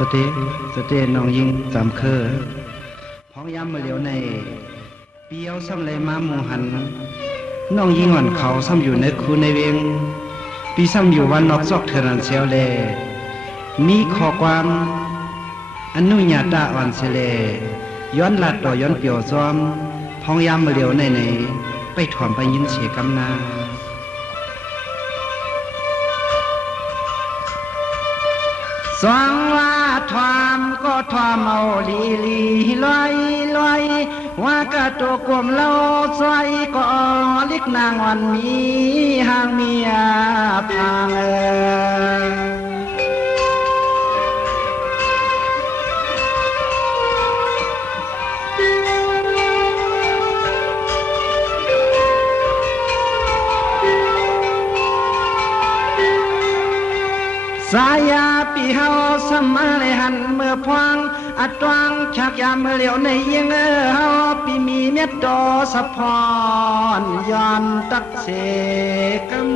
สเตน้องยิงจำเคอพ้องย้ำมาเหลียวในเปียวซ้ำเลยมาหมูหันน้องยิงอ่อนเขาซ้ำอยู่ในคูในเวียงปีซ้ำอยู่วันนอกซอกเทนันเซียวเลมีข้อความอนุญาตอ่อนเสเลย้อนลัดต่อย้อนเปียวซ้อมพ้องย้ำมาเหลียวในไปถอนไปยินเสียกำนาสองว่าทอมก็ทอมเอาลีลอยว่ากะตัวกลมเล่าซอยก็ลิกนางวันมีห่างเมียพังสายาปีเฮาสมาเลยหันเมื่อพวงอัดตวงชักยามเมื่อเหลียวในยังเฮาปีมีเม็ดดอสะพรย้อนตักเสกัน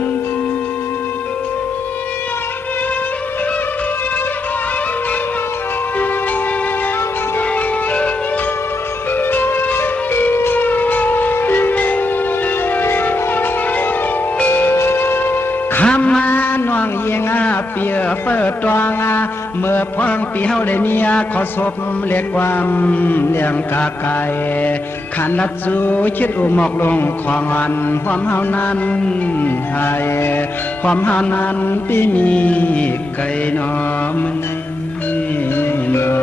น้องเยียงเปียเปิดตวงเมื่อพวงปีเฮาได้เมียขอศพเรียกความเลี้ยงกาไก่ขันลัดสู่คิดอุหมอกลงของอันความเฮานั้นให้ความเฮานั้นปีมีไก่นอมึงนอ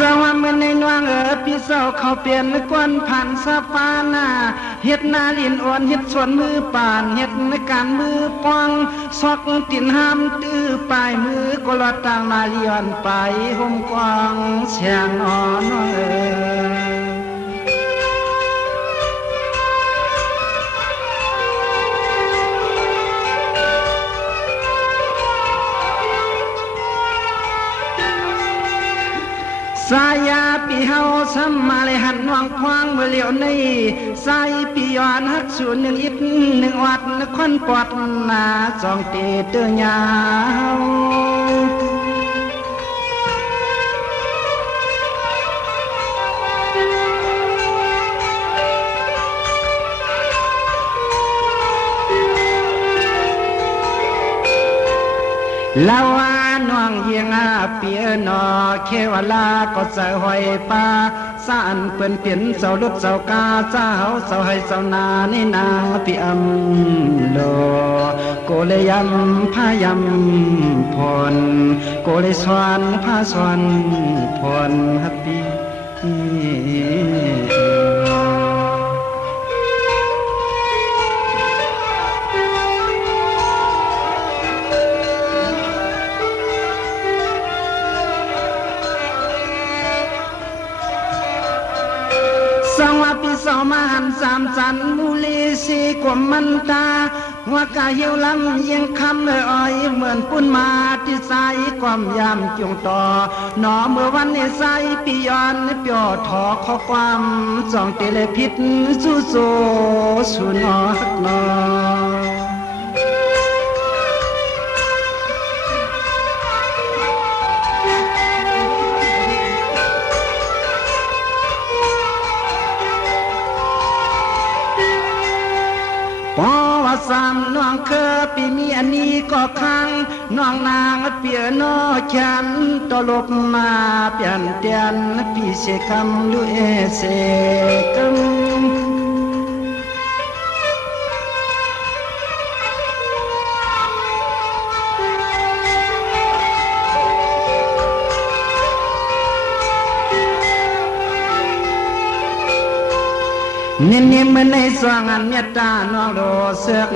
สว่าเมื่อในนวงพี่เศร้าเขาเปลี่ยนกวนผ่านสะพานาเฮ็ดนาลินอ่อนเฮ็ดสวนมือป่านเฮ็ดในการมือป้องซอกตินห้ามตื้อปลายมือก็ลอดต่างมาเลียนไปห่มกวางเสียงอ่อนสายาปีเฮาซ้ำมาเลยหันวางควางเมื่อเหลียวในสายปีย้อนฮักสูนหนึ่งอิดหนึ่งวัดนครปอดนาสองเตเตือยาวลาวาน้องเยียงเปียนอเขวลาก็ใส่หอยปลาสานเปิ้นเปลี่ยนเสาลุดเสากาเจ้าเสาให้เสานานี่นางปีอำโลโกเลยยำพายำพรโกเลยสวนพาสวนพรฮัปปี้สองว่าปีสองมาหันสามจันมูลีสีกว่ามันตาว่ากาเหี่ยวลำยังคำอ้อยเหมือนปุ่นมาที่ใสความยามจงต่อหนอเมื่อวันนี้ใสปีย้อนเปียวถอข้อความสองเตเลพิษสู้โซสู้นอฮักนอพอว่าสามน้องเคอปีมีอันนี้ก็ค้างน้องนางเปียโนฉันตลบมาเปลี่ยนเตียนพี่เสคำลุเอเสกำนิ่มๆในสว่างอันเมตตาน้องโลเสือก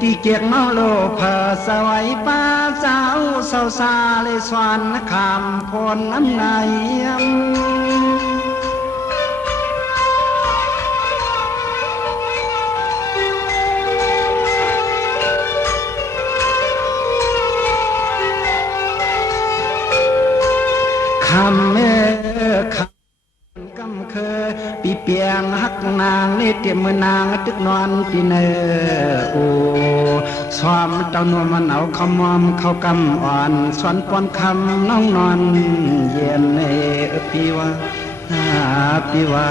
ที่เกียกน้องโลเผอสวัยป้าเจ้าเศร้าซาเลยสวนคำพลน้ำใน น ำคำกำเคยปีเปียงหักนางนี่เตรียมมือนางตึกนอนปีเนอโอซ้อมเต้านวลมันเอาขมอมเข้ากำอ่อนสอนป้อนคำน้องนอนเย็นปีว่าปีว่า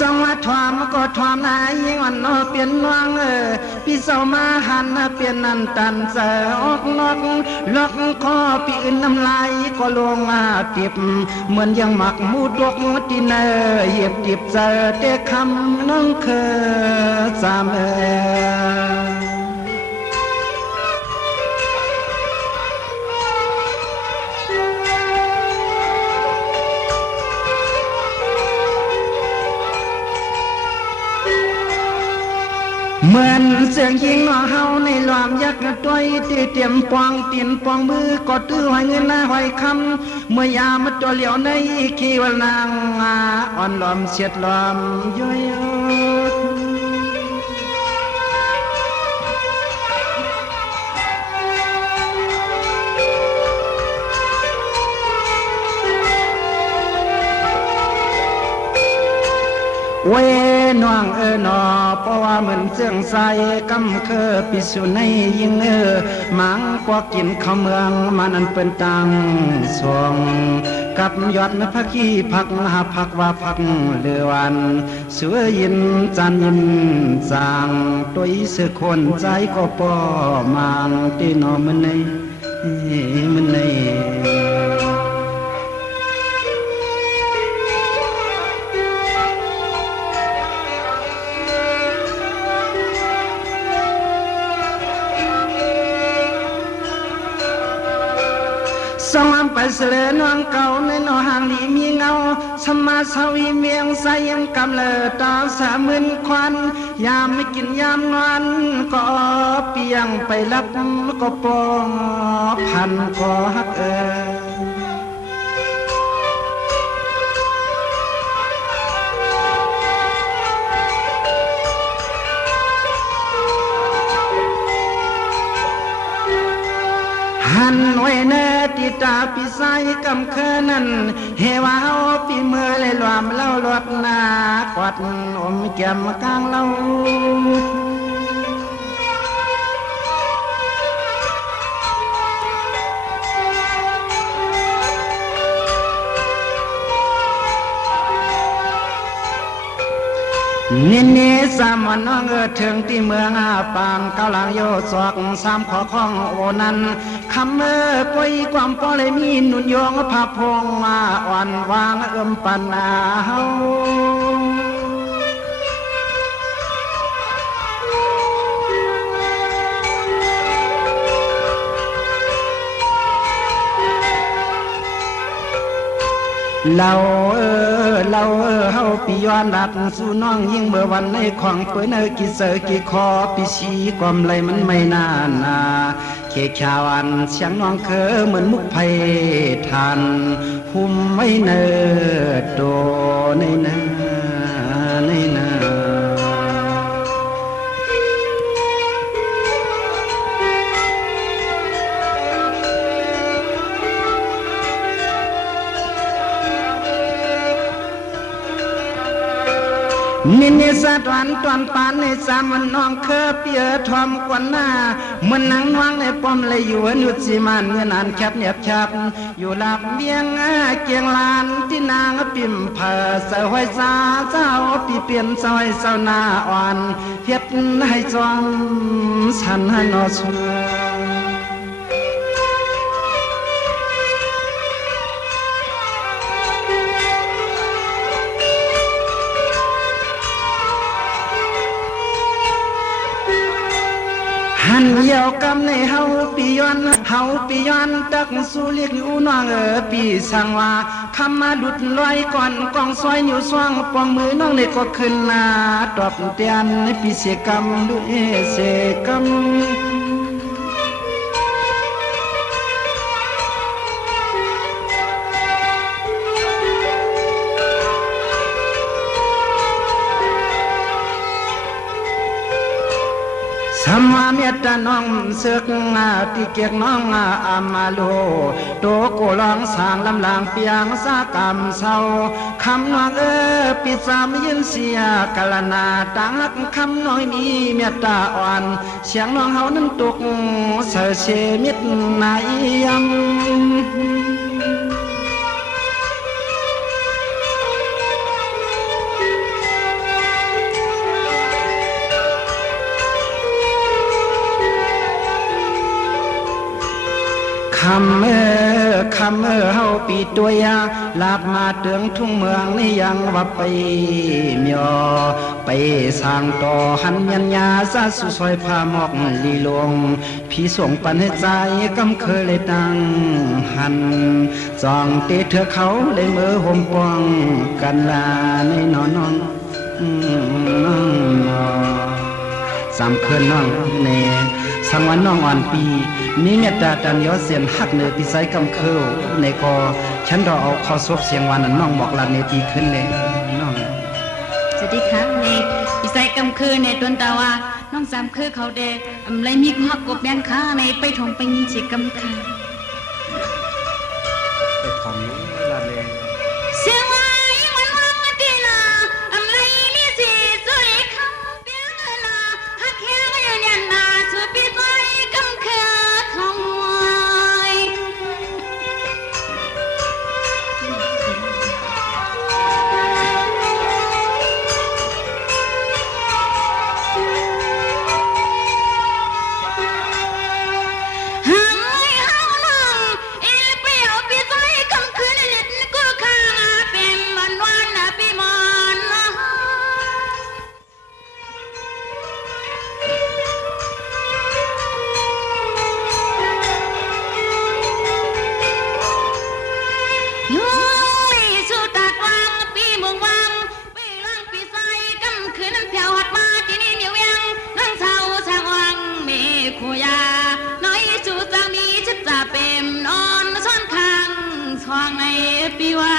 สวัสดิ์ทวามก็ทวามนายยิ่งวันนอเปลี่ยนนวงพี่เสามาหันเปลี่ยนนันตันเสออกนอกล็อกคอปีอื่นน้ำลายก็ลงติบเหมือนยังหมักมูดกที่เนเหยียบติบเจอเตะคำน้องเคยสามเหมือนเสียงยิงหนอเฮาในหลอมยักษ์ต้อยตีเตรียมปองตีนปองมือกอดตื้อหอยเงินหน้าหอยคำเมื่อยามาตัวเหลียวในขี้วันนางอ่อนหลอมเสียดหลอมย้อยเวน้องนอเพราะว่าเหมือนเสื่องใสกำเคอปิสุในยิงหมังกว่ากินข้าวเมืองมันอันเป็นตังสวงกับยอดพักขี้พักหาพักว่าพักเลือวันเสือยินจันยินจางตัวเสือคนใจก็ปอมังตีนอมันในมันในสองไปเสลนวงเก่าในนอห่างนี้มีเงาสมาสวีเมียงใสยังกำเลิดตาสามื่นควันยามไม่กินยามนอนก็เปียงไปรับก็ปองพันก็ฮักหันไว้เนติตาปีไซกำเคนันเฮวาเฮาปีเมื่อเลยรวมเล่าลวดนากอดอมแก้มกลางเล่านินนี้สามวันน้องถึงที่เมืองปางเกาหลังโยศอกสามขอข้องโอนันคำกวยความปอเลยมีนุนยองพาพงอ่อนวางปันเฮาเราเฮาปีย้อนดัดสู่น้องยิ่งเมื่อวันในของเปิ้นกิเสกิคอปีชีความไรมันไม่นานเคขาวันเสียงน้องเคอเหมือนมุกไผ่ทานหุ่มไม่เนอโดในนาในนานินสะตวันตวนปานในสามวันน้องเคอเปียทอมกวนหน้าเหมือนนางนวงในป้อมเลยอยู่นุดสิมันเงินอันแคบเนียบชับอยู่หลับเบียงเกียงลานที่นางปิ่มเผอเสหอยสาเจ้าปีเปลี่ยนซอยเสาหน้าอ่อนเฮ็ดให้จอมสันให้นอชัวหันเยาวกำในเฮาปีย้อนตักสู่เรียกอยู่น้องปีสังว่าคำมาดุดลอยก่อนกองซอยอยู่ซ่องปองมือน้องในก็ขึ้นหน้าตอบเตียนในปีเสกรรมด้วยเสกรรม ห สมมาเมียตาน้องซึกตีเกียกน้องอามาโลโตโกลองสางลำลางเปียงสากรรมเศร้าคำน้องปิดสามยินเสียกาลนาตักคำน้อยมีเมียตาอ่อนเสียงน้องเฮานั้นตกเสือเชมิดนายยังคำเฮาปีตัวยาลาบมาเตืองทุ่งเมืองนี่ยังว่าไปเมียไปสร้างต่อหันยันยาซาสุซอยพาหมอกลีลงพี่ส่งปันให้ใจกำเคยเลยดังหันจองเตะเธอเขาเลยมือห่มปองกันลาในนอนสามคืนน้องเนสังวันน้องอ่อนปีนี้เมตตาตันยอเสียนหักเนื้อปีไซกำเคิลในกอฉันรอเอาข้อซบเสียงวันนั้นน้องบอกลาเนตีขึ้นเลยน้องสวัสดีค่ะในปีไซกำเคิลในต้นตาว่าน้องสามคือเขาเดอะไรมีความกบแบนค้าในไปทองไปยินฉีกำค่ะไปทองลาเลยเสียงว่ามันว่าดีนะอะไรนี่สิสวยเขาเบี้ยนะฮักแค่ยันนาสุดปีไซกำเคิลเขาปีว่า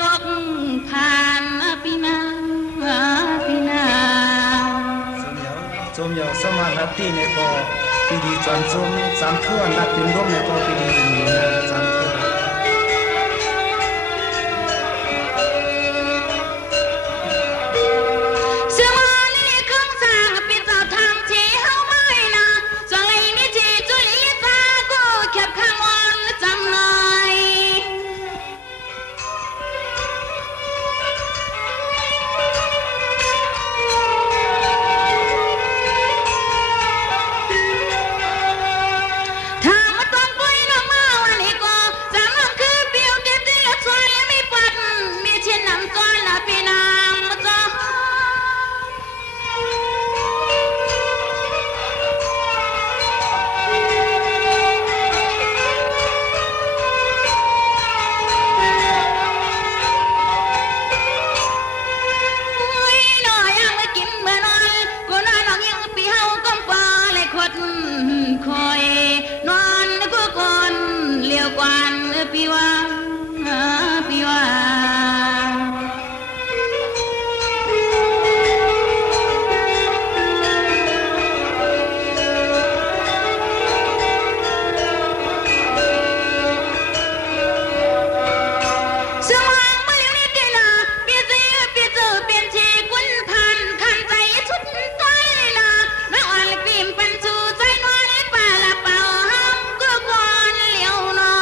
ตกผ่านปีนาสมยาวสมาธิในกอ ปีดีจอนส้มจำเครื่องนัดเป็นร่วมในตัวปีดีนี้นะจำเครื่อง เสื้อมาลีเครื่องสร้างเป็นเจ้าทางที่เฮาไม่นะส่วนไรมีที่จุลีตากูแคบข้างวันจำหน่อยถ้ามาต้องปุ้ยน้องมาวันนี้ก็จำน้องคือเปียวเตี้ยเตี้ยสวยไม่ปัดมีเช่นน้ำจอยละพี่นางมาจ้า อุ้ยน้อยยังไม่กินเมื่อนอนกูนอนนอนยังปีเฮาก้มฟ้าเลยขดคอยนอนกูก่อนเลี้ยวกวนปีว่าปีว่าสมองมาเลี้ยวนิดเดียวนะเปลี่ยนสีเปลี่ยนเจอเปลี่ยนชีกุนพันขันใจชุดใจนะน้องอ่อนปีมเป็นชูใจนวลป่าละเป่าห้ามก็กวนเลี้ยวนอ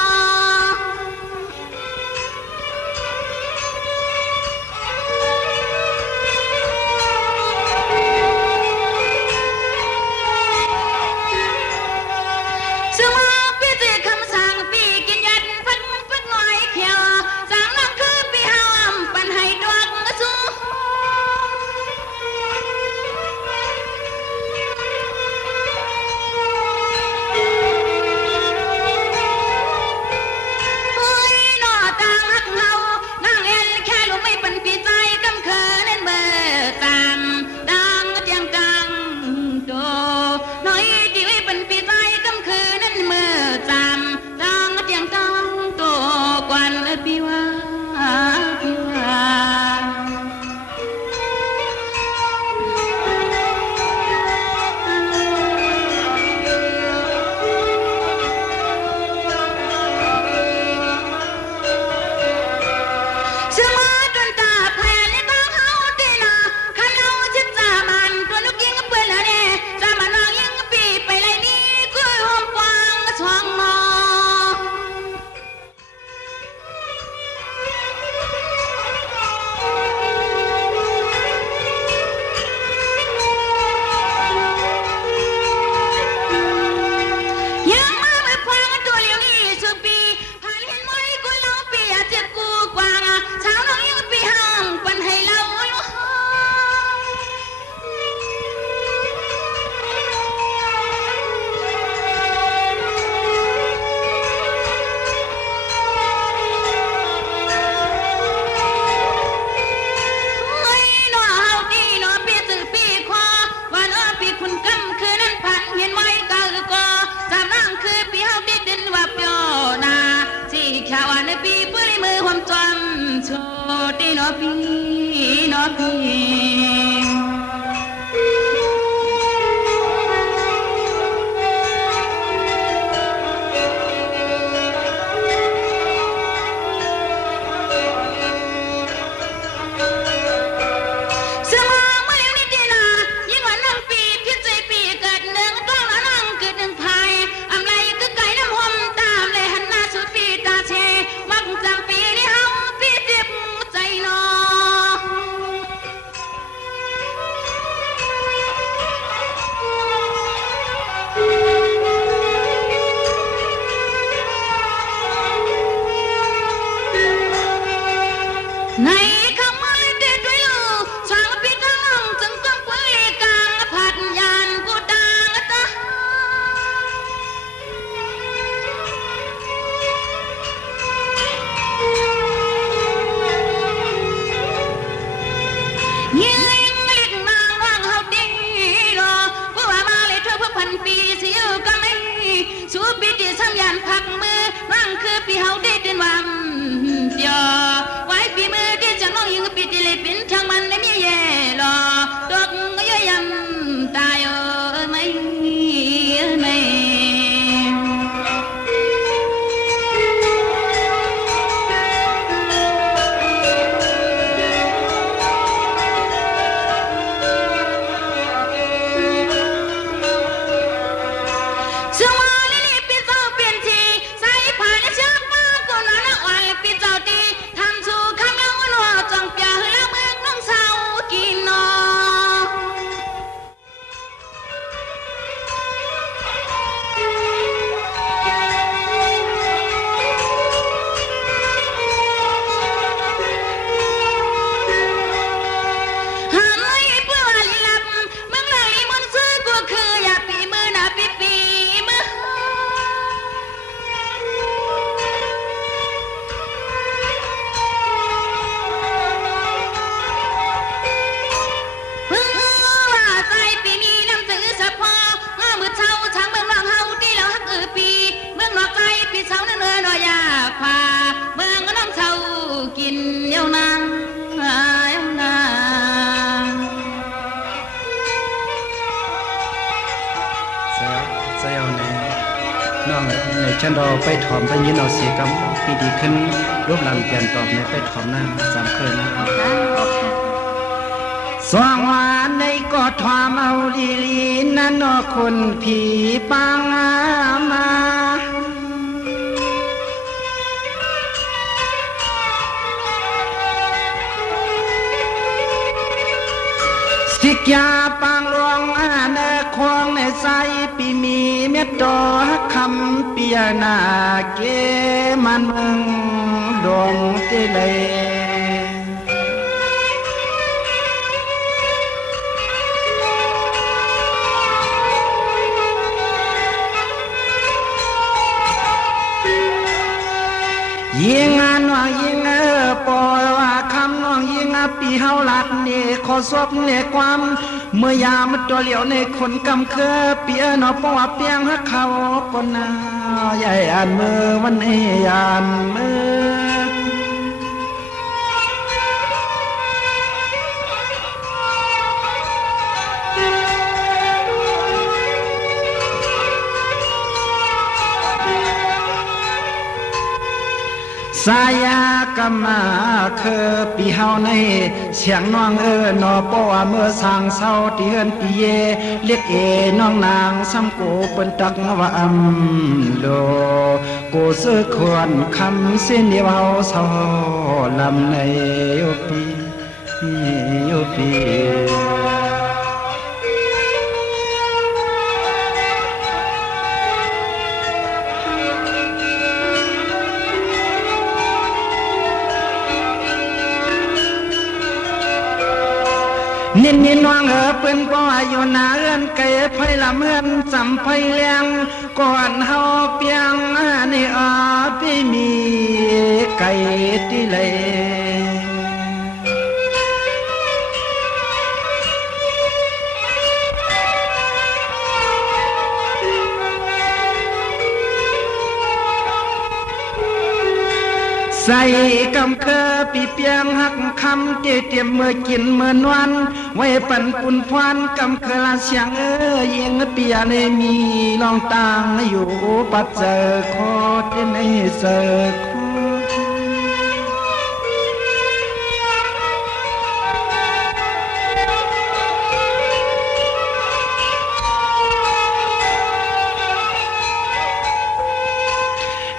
สมาปีเจคำสั่งปีกินยันพักพักหน่อยเขียวสั่งน้ำคือปีเฮาปันให้ดวงสูเฮ้ยหน่อต่างหักเฮานางเอ็นแค่รู้ไม่ปันปีใจกำเคินเน้นเบอร์ตามดังเตียงกังโตน้อยที่ไม่ปันปีใจกำเคินนั้นเมื่อจำดังเตียงกังโตกวนปีว่าปีว่า สมาจนตาแผ่นในกองเฮาตีนาขันเอาชิดจามันตัวนุกยิงเปื่อนละเน่จามันนางยิงปีไปเลยนี่กุยหอมกวางช่องมอยังมาไม่พอตัวเลี้ยวนี่สุปีผ่านเห็นมวยกูเล่าปีอาจจะกูกวางสาวน้องยิงปีห้องปันให้เราอยู่ห้องเฮ้ยหน่อเฮาดีหน่อปีสื่อปีควาว่าหน่อปีคุณกำคือนั้นผ่านเห็นไว้ก็จำนั่งคือปีเฮาดิดินว่าเปียวนาที่ข่าวในปีเปื้อนมือความจำโชตีหน่อปีหน่อปี สมามาเลี้ยวนิดเดียวนะยิ่งกว่านั่งปีพิษใจปีเกิดหนึ่งต้องละนั่งเกิดหนึ่งภายอำไรก็ไก่น้ำหอมตามเลยหันหน้าสุดปีตาเชมักจำปีนี้เฮาปีเจ็บใจนอ ในคำไม่ได้ด้วยลูกสางปีกลางจึงต้องปุยกลางผัดยานกูดังตายิ่งเล็กนางว่างเฮาดีรอผู้ว่ามาเลยเธอเพื่อพันปีเสียวก็ไม่สู้ปีที่ซ้ำยานพักมือนั่งคือปีเฮาได้เดินวันเดียวไว้ปีมือที่จะน้องยิงปีที่เลยเป็นทางมันไม่มีแย่รอตกก็ย่อยยำตายไม่ ฉันดอไปถอมไปยินเอาเสียกำปีดีขึ้นรูปหลังเปลี่ยนตอบในไปถอมหน้าจำเคยนะ ค่ะโอเค สว่างวานในกอดถอมเอาลีลีนั่นนอคนผีปังมาสิกยาปังหลวงในควงในใจปีมีเม็ดดอกคำเปียนาเกมันมึงดวงเตเลยิงน้องยิงปอยว่าคำน้องยิงปีเฮาลัดนี่ขอซบในความเมื่อยามตัวเหลียวในคนกำเคอเปียนอปว่าเปียงฮักเขาก็นาใหญ่อันมือวันนี้อันมือสายากรรมาคือปีเฮาในเสียงน้องนอปว่าเมื่อสร้างเศร้าที่เฮือนปีเยเรียกน้องนางซ้ำโกเปิ้นตักว่าโลกูซื้อควรคำเส้นเดียวเฮาเศร้าลำในโยปี นินนินวางเปิ้นบ่อยู่หน้าเอื้อนไก่ไผละเมือนจำไผเลี้ยงก่อนเฮาเปียงนี่พี่มีไก่ติเลใส่กำเคอปีเปียงหักคำเตรียมเมื่อกินเมื่อนวันไว้ปั่นปุ่นพวนกำเคอลาเสียงยิงเปียในมีลองต่างอยู่ปัดเจอคอที่ในเจอคอ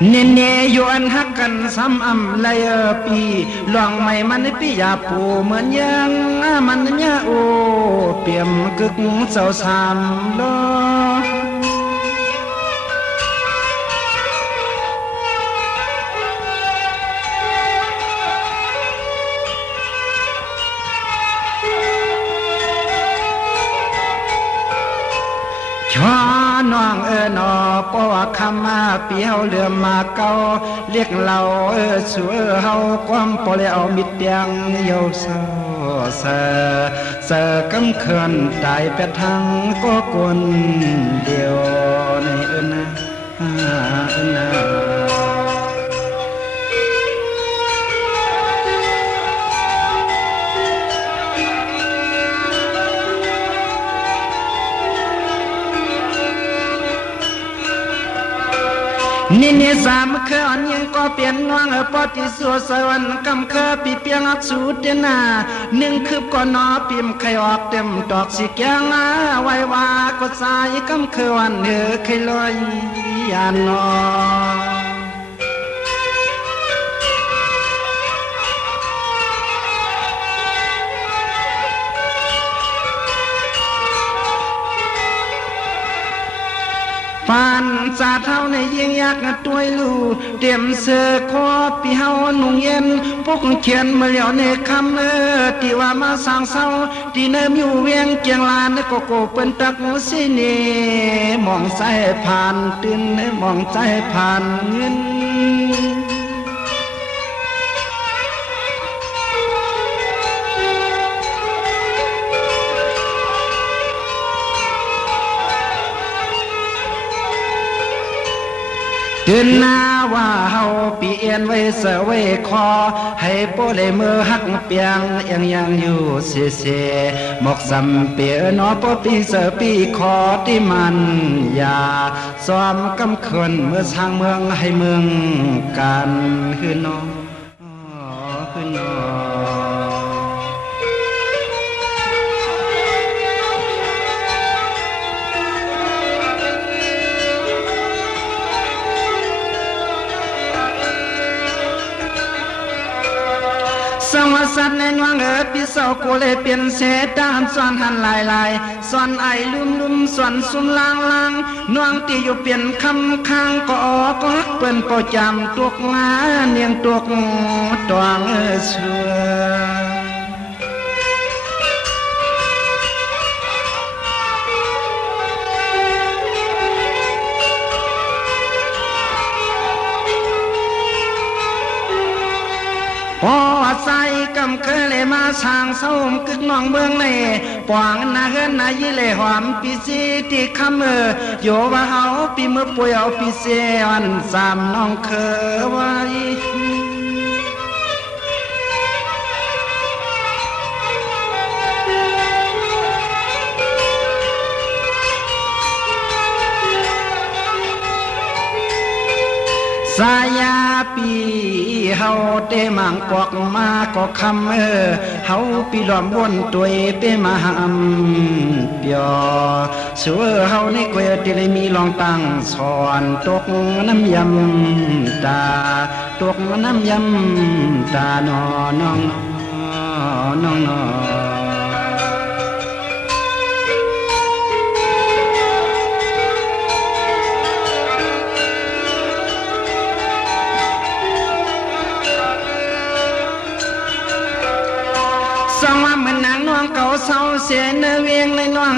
เนเนยวนฮักกันซ้ำอำเลยปีลองไม่มันปียาปูเหมือนยังมันเนี่ยโอเปี่ยมกึกเจ้าสามโลชอน้องนอปว่าคำมาเปียวเรือมาเก่าเรียกเราสวยเฮาความปอแล้วมิดเตียงเยาเศร้าเสอกำเขินตายแปดทางก็กวนเดียวในนานี่สามเคออันยังก็เปลี่ยนน้องปอติสัวสวรรค์กำเคอปีเปียงอักสูดเนาหนึ่งคืบก่อนนอพิมไข่ออกเต็มดอกสิแกงไว้ว่าก็สายกำเคอวันไข่ลอยยานนอปานจาเท่าในยิงยักษ์ตัวลูเตรียมเสือคอปีเฮานุ่งเย็นพวกเขียนมาแล้วในคำที่ว่ามาสร้างเศร้าที่เนิ่มอยู่เวียงเกียงลานก็โกเป็นตักสิเนมองใจผ่านตื่นมองใจผ่านเงินตื่นหนาว ว่าเฮาปีเอียนไว้เสไว้คอให้โปเลยมือหักเปียงยังอยู่เสียเสียหมกสำเปียนอปปีเสปีคอที่มันยาซ้อมกำคืนเมื่อสร้างเมืองให้เมืองกันคือนอคือนอสวัสดิ์ในนวงพี่สาวกูเลยเปลี่ยนเสดานส่วนหันลายส่วนไอลุ่มส่วนซุ่มลางนวงที่อยู่เปลี่ยนคำค้างก็ออกก็เปิ้นประจำตัวงาเนียงตัวตวงชัวพอใส่กำเคยเลยมาช่างเศร้ามกึกน้องเมืองในปวงนาเฮือนนายี่เลยหอมปีซีที่คำโยว่าเฮาปีมือป่วยเอาปีเสียนสามน้องเคยไว้สายาปีเฮาเตมังปอกมาก็คำเฮาปีล้อมวนตัวเปมาหำเปียสัวเฮาในกวยที่เลยมีลองตั้งสอนตกน้ำยำตาตกน้ำยำตาน้องสองว่าเหมือนนางน้องเก่าเศร้าเสียเนื้อเวียงในน้อง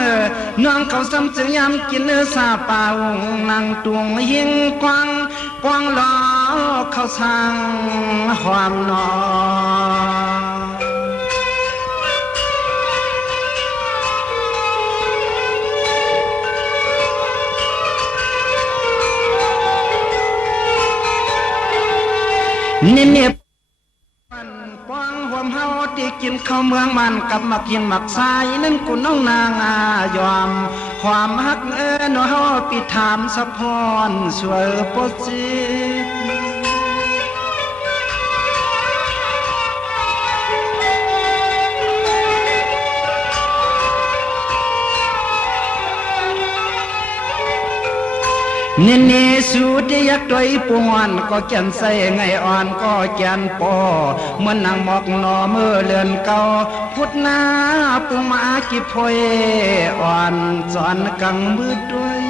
น้องเก่าซ้ำจึงยำกินเนื้อซาเปล่านางตวงยิงกวางล้อเขาสร้างความนอเนี่ยป้องห่มเฮาที่กินข้าวเมืองมันกับมักยิงมักทรายนั่นกูน้องนางยอมความฮักหนูเฮาปิดถามสะพรสวยปดจีเนเนสูดยักษ์ตัวปวนก็แก่นใส่ไงอ่อนก็แก่นปอเหมือนนางหมอกนอเมื่อเลือนเก่าพุทธนาปุมากิพอยอ่อนสอนกังมือด้วย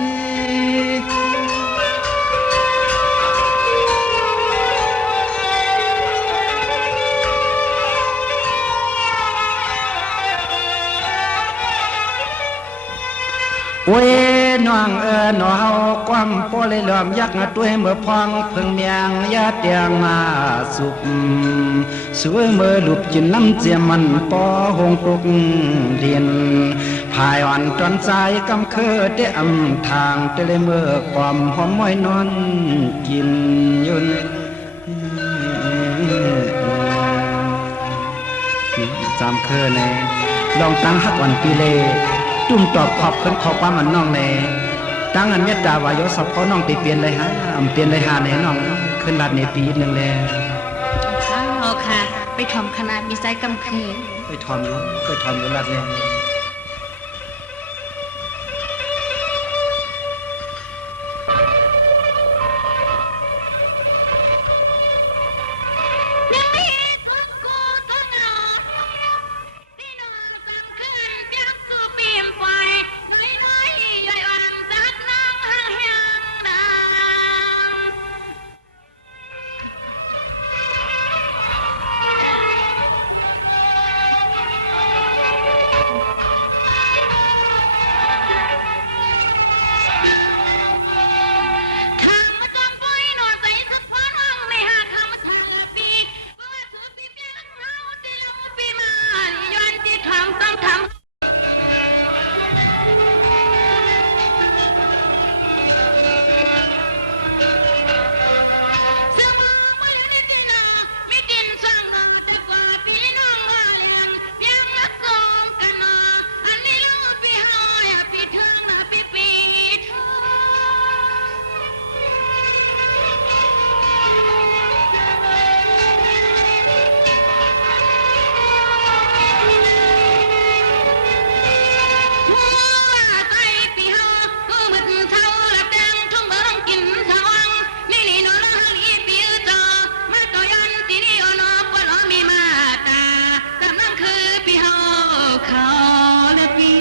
โอ้ยน้องน้องเฮาความปอเลยเหลื่อมยักษ์ตัวเมื่อพองเพิ่งเมียงยาเตียงมาสุกสวยเมื่อหลุบจินน้ำเจียมันปอหงตุกเรียนพายอ่อนจนใจกำเคอได้อำทางเตลเมื่อความหอมม้อยนอนกินยุนจำเคอในลองตั้งหักวันปีเลจุ่มตอบขอบขึ้นขอความมันน้องในตั้งอันเมตตาวายศพอน้องตีเปลี่ยนเลยฮะเปลี่ยนเลยฮะในน้องขึ้นรัดในปีหนึ่งแล้วค่ะไปทอมคณะมีไซกำคืนไปทอมอยู่รัดเนี่ย เขาและปี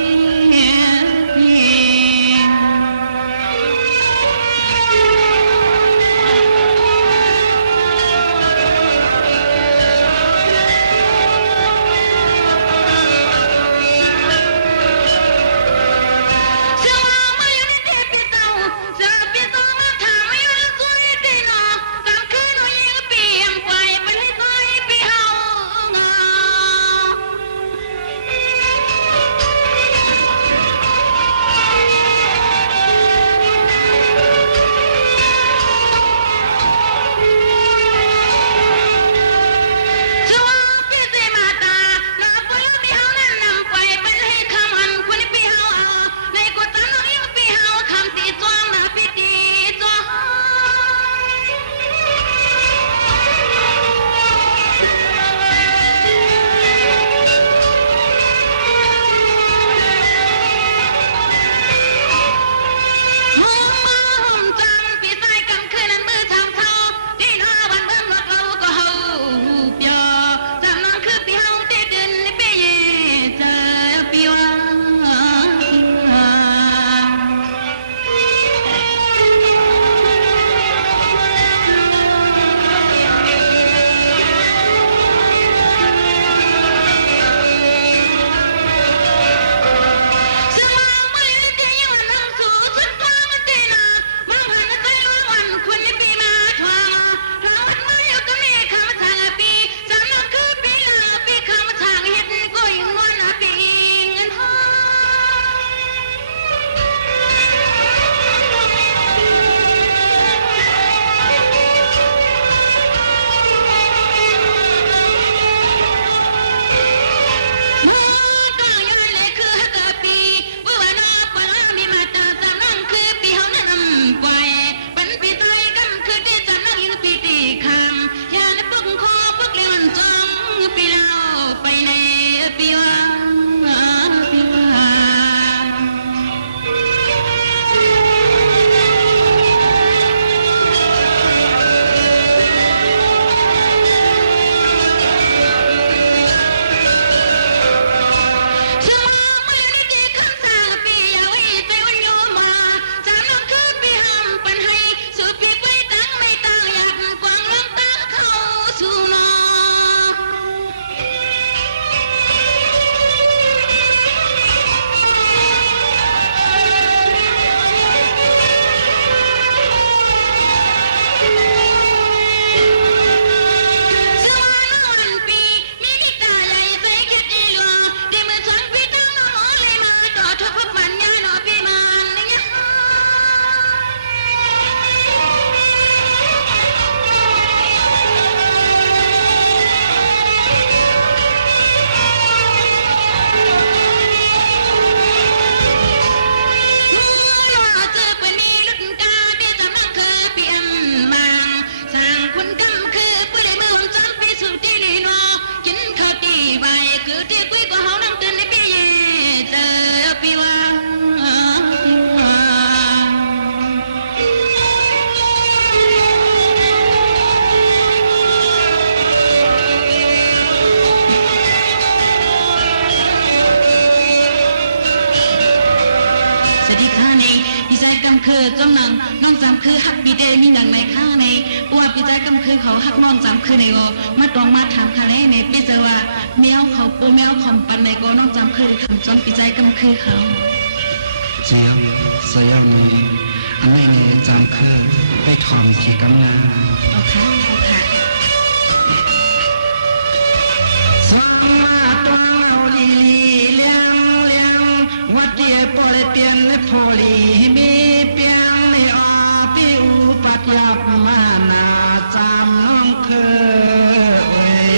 คือจำนังน้องจำคือฮักบีเดมีหนังในข้าในอ้วปีใจกำคือเขาฮักน้องจำคือในโอมาตองมาถามคาเลในปีเจว่าเมียวเขาปูเมียวคอมปันในโกน้องจำคือคำจนปีใจกำคือเขาเจ้าเสียงอันนี้เนี่ยจำคือไปถอมขี่กำนาเอาค่ะเอาค่ะสมาตองเอาลีเลี้ยงเลี้ยงวัดเดียปอลเปียนและพอลีมีเปียงในอปิวปัดยับมานาจำน้องเคย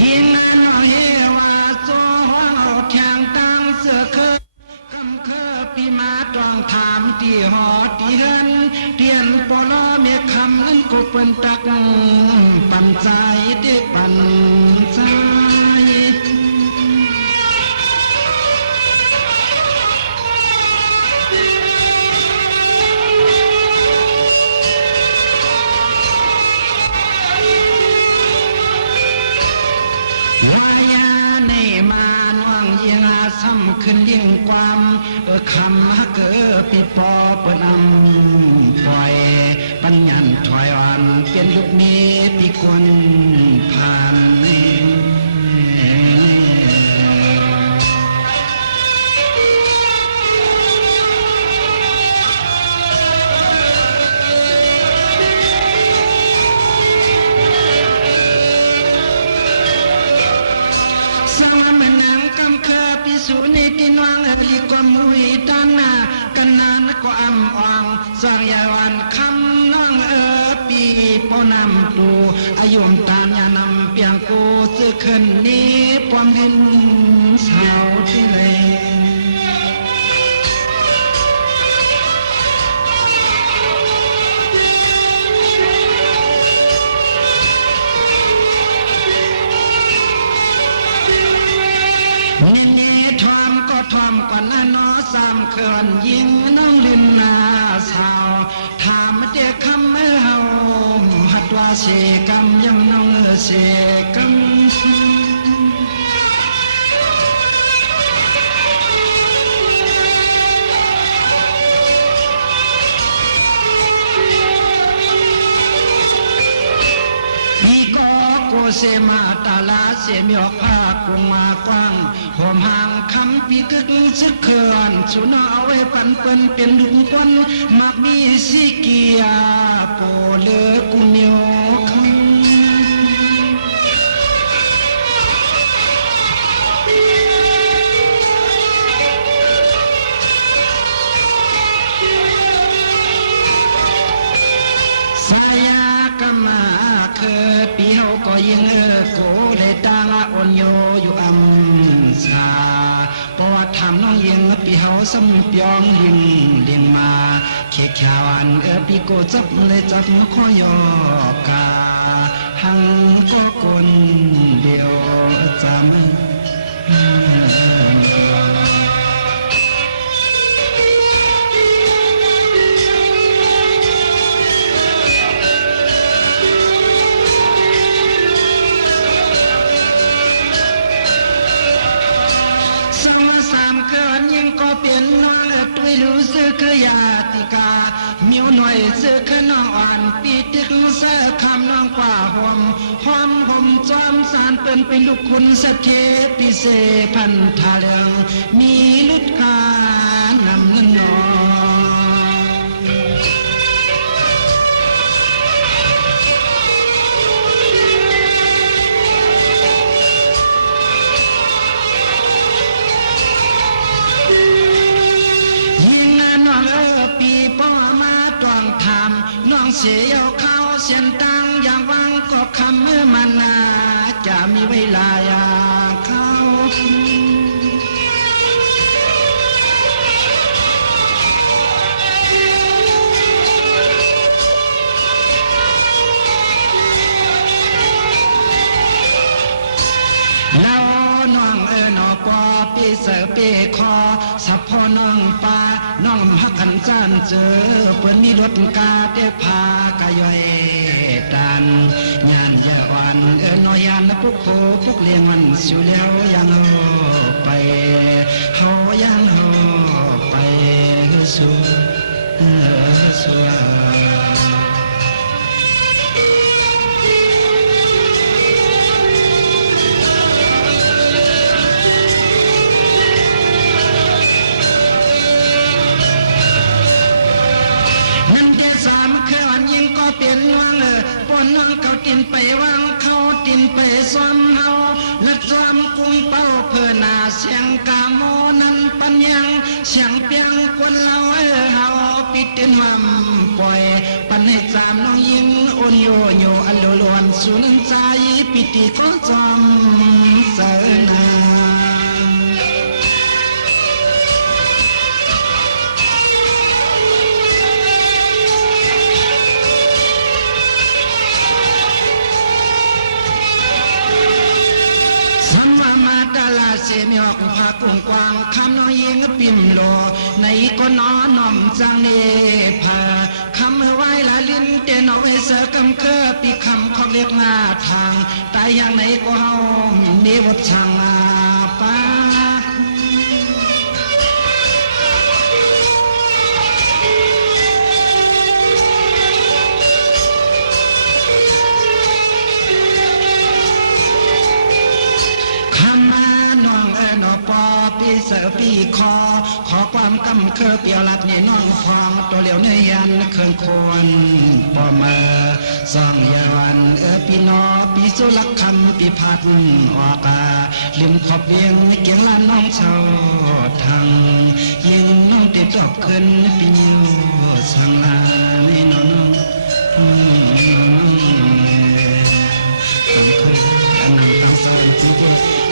ยิงนั่นเฮว่าโซ่แข่งตั้งเสือเคยกำเคอปีมาตองถามตีหอตีเฮินเตียนปลอเมียคำนั้นก็เปิ้นตักปันใจได้ปันใจ ขึ้นยิ่งความคำฮักปีปอเปิดนำปล่อยปัญญาถอยอ่อนเป็นลูกนี้ปีกวนผ่านสุนิตินวังลีกวมุยตานากันนานก็อำวังสร้างยาวันคำน้องปีปนำตูอายุมตามยานำเปียงกูจะขึ้นนี้ปวงดินสาวที่เลยทอมก่อนน้านอสามเขื่อนยิงน้องลินนาสาวถามเด็กคำเมื่อเฮาหัดว่าเสกำยังน้องเสกำเสมาตาลาเสมีออกภาคกงมากว้างหอมห่างคำปีกึกซึกเขื่อนสุนเอาไว้ปันเปิ้นเป็นดุงก้นมักมีสิเกียโปเลกุเนียวคำสายากมาเคยปีเฮาก็ยิงโกเลยตาละอ่อนโยอยู่อำสาเพราะว่าทำน้องยิงปีเฮาสมเปียงยิงเลี้ยงมาเขขาวอันปีโกจับเลยจับข้อยอกาหังก็คนเดียวจำก็เปลี่ยนน้องด้วยรู้สึกยาติกามิวหน่อยสึกน้องอ่อนปีติกเสื้อคำน้องกว่าหอมหอมผมจอมสารเป็นลูกคุณสะเทพิเศษพันธาเรืองมีลุดกานำนั่นนอปีป้อมาตวงทำน้องเสียเอาเข้าเสียนตังอย่างวังก็คำเมื่อมันนาจะมีเวลาเข้าแล้วน้องนอปอปีเสือปีคอสับพอน้องปาน้องฮักขันจานเจอเปิ้นมีรถกาเตพากะย่อยตันงานยาวันน้อยยานและพวกโคพวกเลี้ยงมันสิวแล้วยังไปเฮายังไปสู่เปลี่ยนวังปนน้องเขาตินไปวังเขาตินไปซ้อมเฮาและซ้อมกุ้งเป้าเพื่อหน้าเสียงกาโมนั้นปัญญังเสียงเปียงคนเราเฮาปิดเต็นวังปล่อยปันให้จามน้องยิงโอนโยโยอันล้วนสุนใจปิติก็จอมเสนา เสียมีออกผากกว้างคำน้อยยิงปิ่มโลในก็น้อน้อมจังเนพาคำไว้ละลิ้นเตนเอาไว้เสือกำเคอปีคำของเรียกงาทางตายอย่างไหนก็เฮามีวัดช่างปา เสือปีคอขอความกำเคอเปียวลัดเนี่ยน้องฟองตัวเหลียวเนยยันเคืองคนปอมาสองยาวันปีนอปีสุลักคำปีพัดออกาลืมขอบเวียงเกียงลานน้องเช่าทางยิงน้องติดตอบขึ้นปีนิวสังลาในน้อง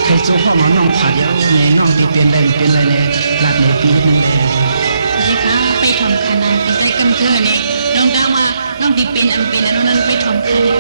ใครสู้พ่อหมอน้องผ่าเดียวเนี่ยน้องที่เป็นอะไรเนี่ยหลักในปีนึง นี่ค่ะไปทำคณะปีใจกำเธอเนี่ยน้องดาว่าน้องที่เป็นอันนั้นไปทำคณะ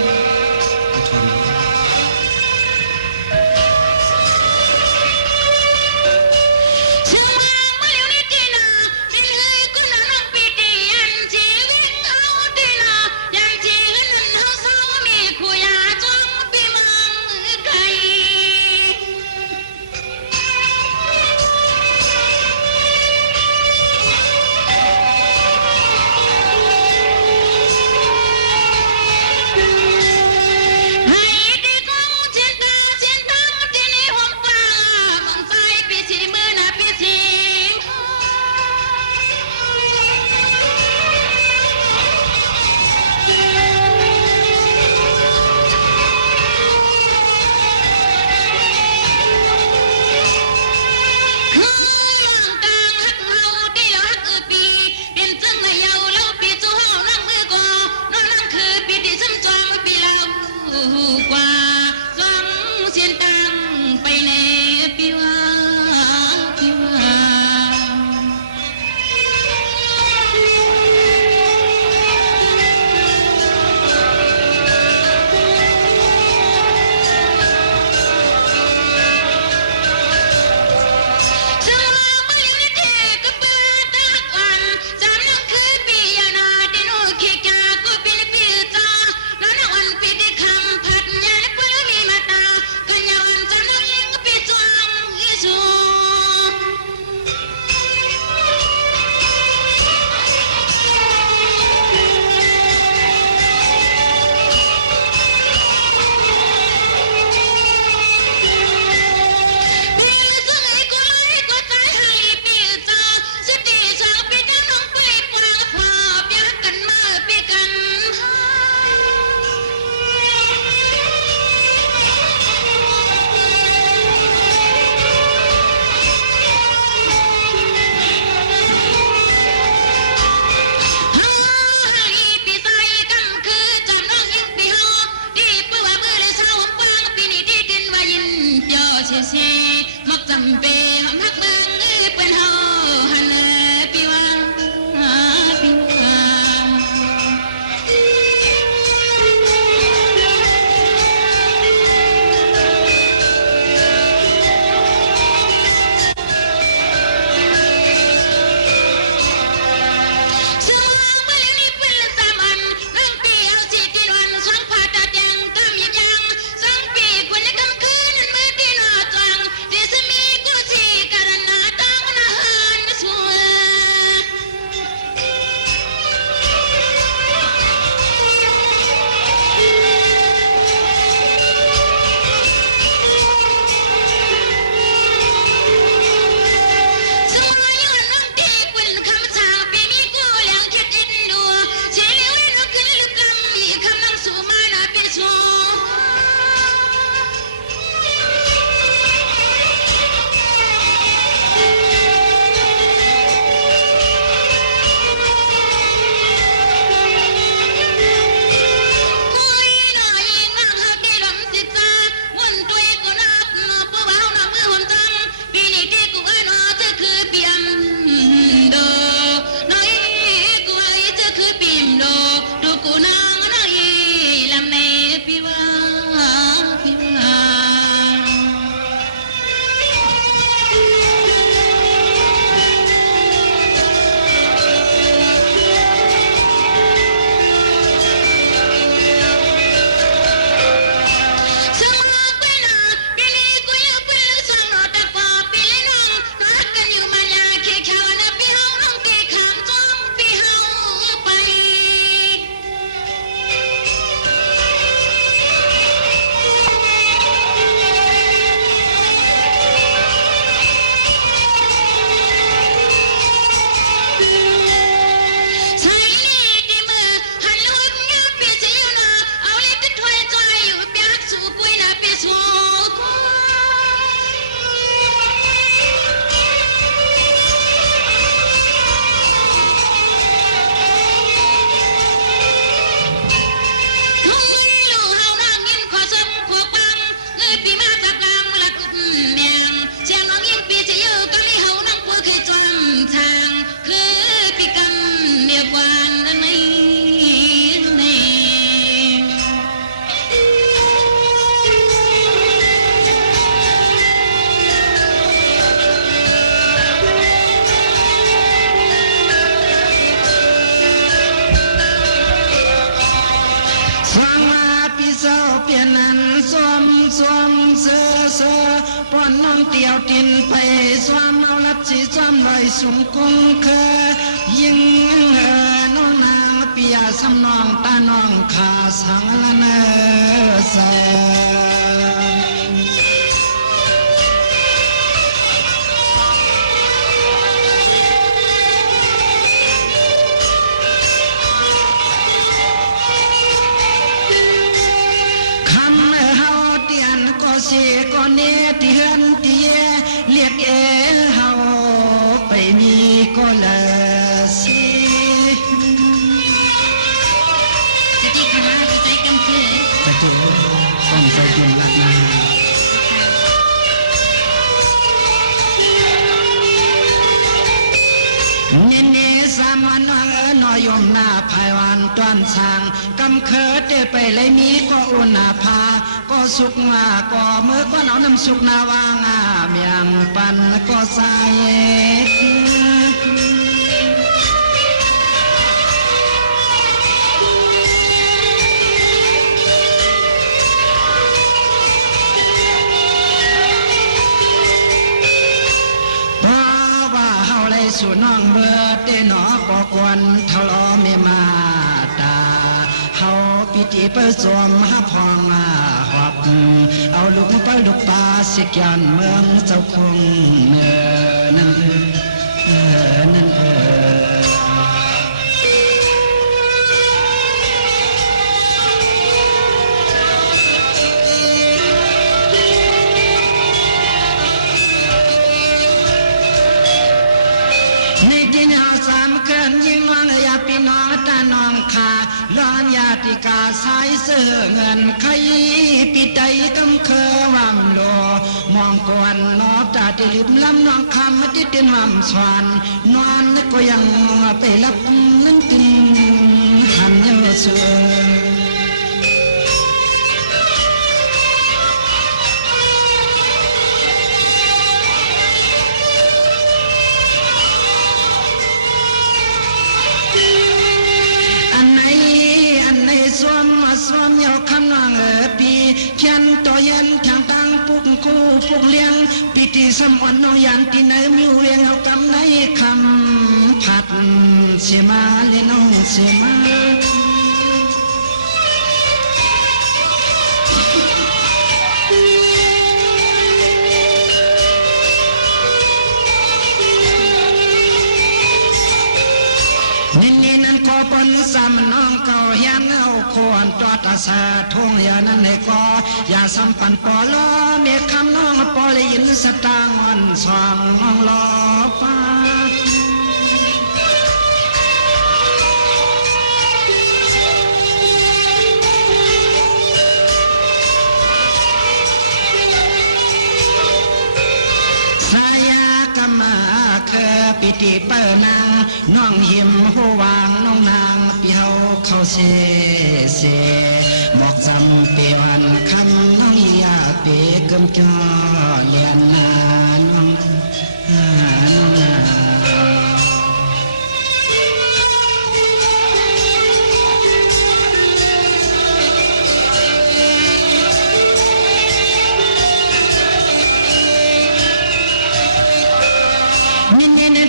มักจำเป็นมักบางเป็นเฮาหันปีว่าปีว่า ส อนน้องเตียวตินไปสวามเอาลัดสีสวามลอยสูงกุ้งเคยยิงน้องนางเปียสำนองตาน้องขาสังละเนแสเสียก็เนติเฮือนเตียเรียกเฮาไปมีก็ละสิจะที่คณะจะใจกำคือแต่ตัวต้องใส่เกียงลัดนานี่สามันนอยมหน้าภายวันตอนสางกำเคิดไปเลยมีก็อุณาภาก็สุกมาก็เมื่อก็เอาน้ำสุกนาวางเมียงปันก็ใส่สู่น้องเบิดได้หนอก็กวนทะเลาะไม่มาตาเฮาปิติเปิดสวมหาพองหอบเอาลูกไปลูกปลาสิกยันเมืองเจ้าคงนั่นนั่นยิ่งวังยาพี่น้องตาน้องขาล้อนญาติกาสายเสื้อเงินใครปีใดกำเคอวำโลมองกวนนอบตาติลิมลำน้องคำติดเดินวำสวนนอนก็ยังไปรับนั่นกินหันเยอะเสือสวมยาวคำนางปีเขียนต่อยันทางตังปุกคู่ปุกเลี้ยงปีติสมวันนองยันที่ไหนมิวเรียงเอากำไหนคำผัดเสียมาเลยน้องเสียมาปนสามน้องเก่ายันเอาควรจอดอาสาทงยานั้นให้ก่อย่าสัมปันปอล้อเมียคำน้องปอเลยยินสตางวันสองน้องล้อฟ้าปิติเปินางน้องหิมหัววางน้องนางเปียวเข้าเสบอกจำเปียวันคำน้องอยากเปียกำจอเลียนนาน้องนา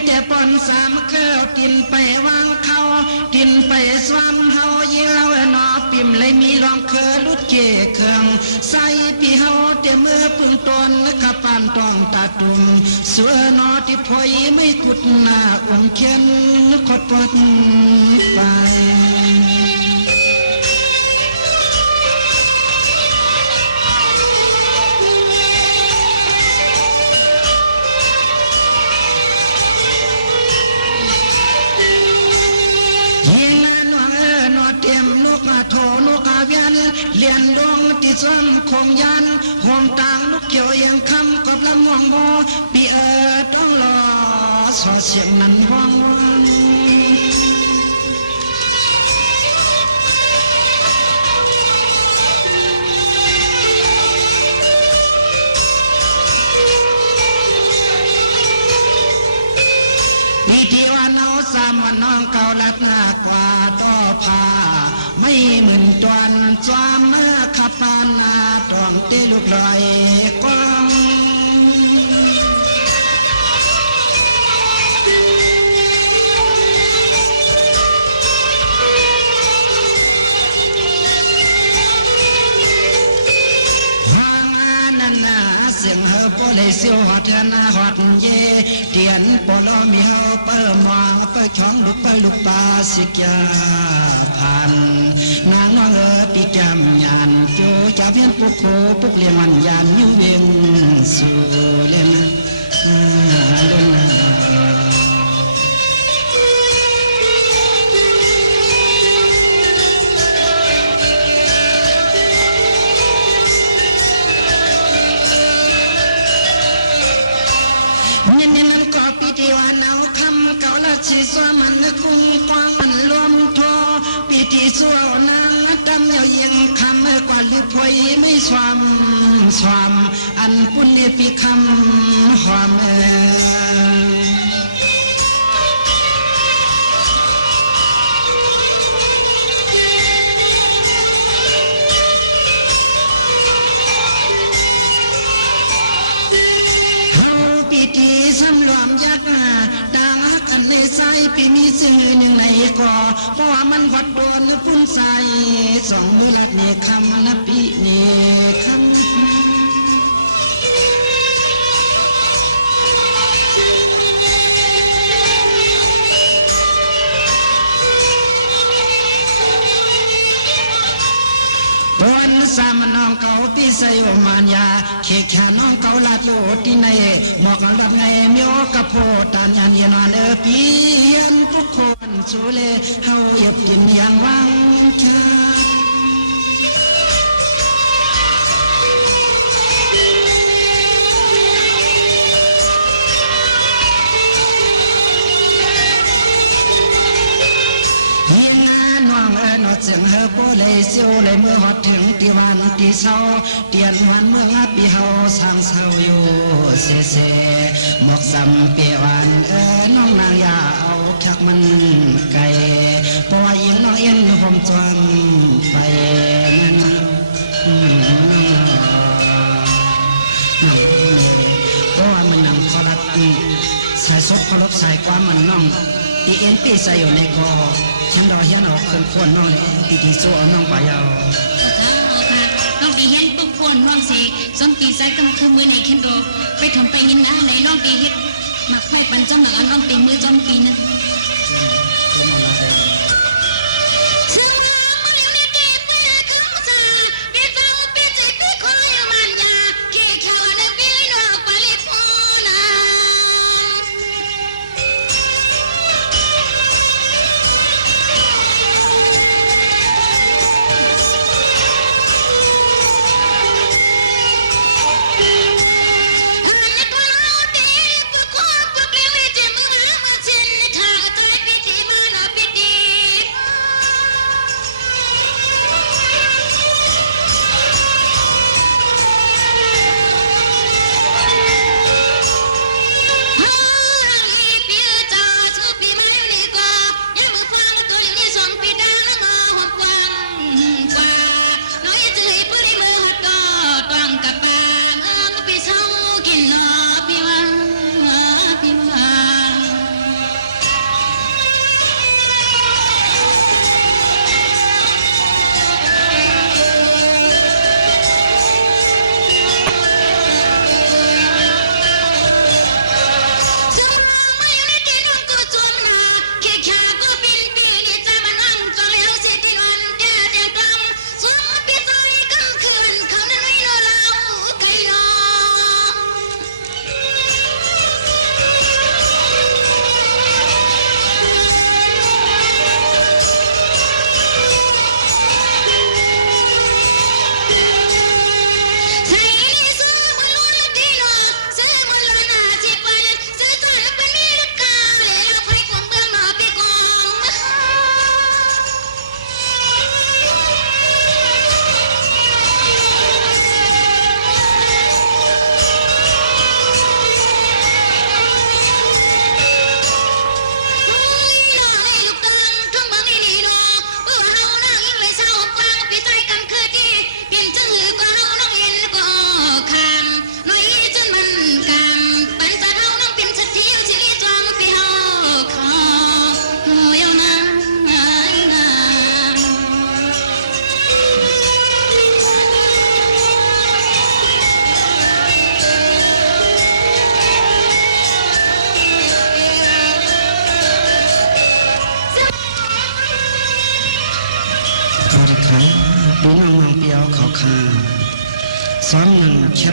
แต่ปนสามเคลกินไปวางเขากินไปสวามเฮายีเล่าหนอปิ่มเลยมีลองเคอลุดเจเครื่องใส่ปีเฮาแต่เมื่อพึ่งตนขับปานต้องตาตุ่มเสือนอที่พอยไม่กุดหน้าองเข็นขดปดไปเลียนดวงที่ซ้ำคงยันห่วงต่างลูกเกี่ยวยังคำกับลำห่วงโบปีต้องรอสอเสียงนั้นห่วงมีที่ว่าเนาสามวันน้องเก่าลัดหน้ากว่าต่อพาไม่เหมือนจวนจวามเมื่อขับปานาตรองตีลูกลอยกอง เสียวหอดเทนาหอดเยเตียนปอลอมีเฮาเปิ่มวางเปิ่ช่องลูกเปิ่ลูกปลาสิกยาพันนางน้องปีแกมยานโจจะเวียนปุกโคปุกเลียมันยานยุ่งเวียงสู่เล่นเล่นชีสวมันคุ้งกว้างมันรวมทอปีที่สวนางดำยาวยิงคำกว่าลือพวยไม่สวามอันปุ่นนี่ปีคำหอมสำรวมยักษ์ดังกันในใจปีมีสิ่งหนึ่งในก่อเพราะว่ามันวัดโดนพุ่นใสสองมือลัดเนคำนับปีเนคำวันสามน้องเก่าปีใส่อมานยาเขกขาน้องเก่าลาดโยที่ในหมอกรับไงเมียวกระโพดานยันยันวันปีเย็นทุกคนสูเลเฮาหยับกินอย่างวังชานอดเสียงเฮอโปเลยเสียวเลยเมื่อฮอดถึงตีวันตีเศร้าเตียนวันเมื่องับปีเฮาสร้างเศร้าอยู่เสเสหมอกซ้ำเปียวันน้องนางยาเอาคักมันไก่ปล่อยยิงน้องเอ็นผมจวนไปเพราะว่ามันนำเขารัดใส่ซบเขาลบใส่ความมันน้องตีเอ็นปีใส่อยู่ในคอฉันรอเฮียนออกคนคนน้องปีที่โซ่น้องปายาวน้องตีเฮียนปุ๊บพวนน้องเสกสมตีใส่กำคือมือในเคนโดไปถมไปยินนะไหนน้องตีเฮ็ดหมักไม่ปันจ้องหนังน้องตีมือจ้องปีนึง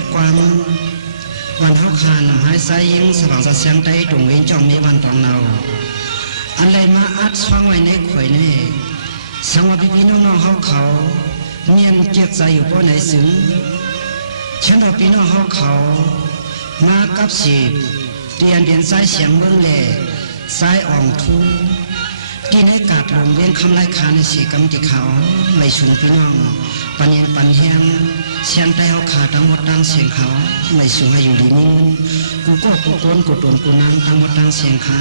บความวันเฮาคานหายไซยิงสว่างสะเสียงใต้ตรงเองจอมมีวันตองเราอันไรมาอัดฟังไว้ในข่อยนี่สังว่าพี่น้องเฮาเขาเมียนเจ็บใจอยู่เพราะไหนสึงฉันเอาพี่น้องเฮาเขามากับสีเรียนสายเสียงเมืองแหล่สายอ่องทูที่ในกาดลมเวียนคำไล่คาในสีกำติเขาไม่ชุนพี่น้องปันเย็นปันแห้งเชียงใต้เฮาขาทั้งหมดดังเสียงเขาไม่สูงให้อยู่ดีนิ่งกูก็กูโกนกูโดนกูนั่งทั้งหมดดังเสียงขา